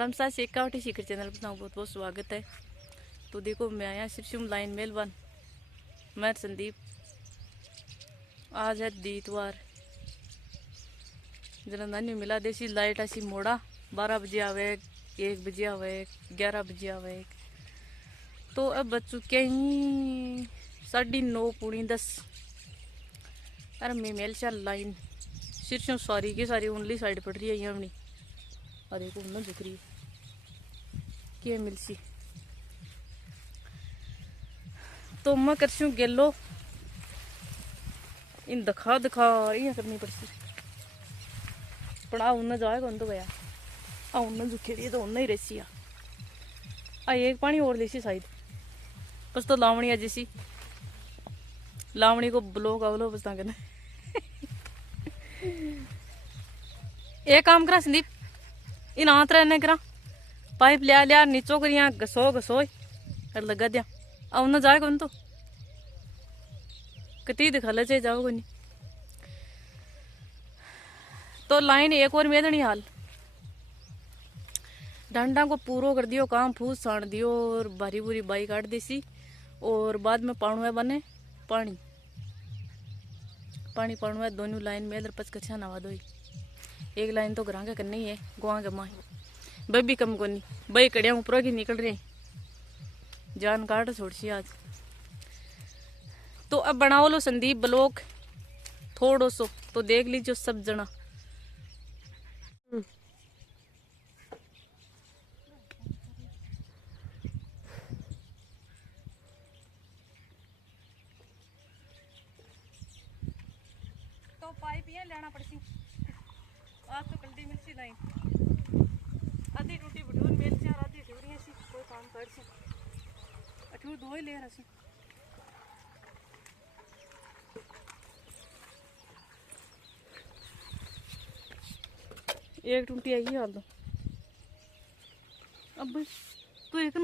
राम सास एकावटी शिखर चैनल पर बहुत बहुत स्वागत है। तो देखो मैं आया सिरसुम लाइन मेलबर्न, मैं संदीप। आज है दीतवार, जनानी मिला देसी लाइट ऐसी मोड़ा 12 बजे आवे, 1 बजे आवे, 11 बजे आवे। तो अब बच चुके ही 9:30 पौनी 10। अरे मैं मेल चल लाइन सिरसुम सारी की सारी उनली साइड पड़ रही है यहाँ अपनी। अरे को ना दिख रही क्या मिलसी। तो मैं करसूँ गेलो इन दिखा ये करनी पड़ती पर आ उन्हें जाएगा उन तो गया आ उन्हें जुखेड़ी तो उन्हें ही रेसी आ एक पानी और लेसी शायद बस। तो लावणी अजी सी लावणी को ब्लॉक आवलो बस करना। एक काम करा संदीप, इन हाथ रहने करा पाइप लिया लिया नीचो करिया घसो घसो कर लगा दिया आ उन्हें जाएगा उन तो कती दिखा ले चाहे जाओगे नहीं। तो लाइन एक और मेदनी हाल डंडा को पूरो कर दियो, काम फूस छाण दियो और भारी बुरी बाई काट देसी। और बाद में पाणुए बने पानी पानी पाणुए दोनों लाइन में पच कछा नवा दो। एक लाइन तो घरा के करनी ही है गुआ के माही बई भी कम को नहीं बई कड़िया ऊपर की निकल रही जान काट छोड़ सी आज। तो अब बनाओ लो संदीप ब्लॉक थोड़ो सो तो देख लीजिए सब जना। तो पाइप ये लेना पड़ती आज तो कल्टी मिलती लाइन आधी टूटी बटून मेल से आधी ठुरियां सी कोई काम कर सी अठू दो ही ले रहा। एक टूटी आई हाल तो अब तो एक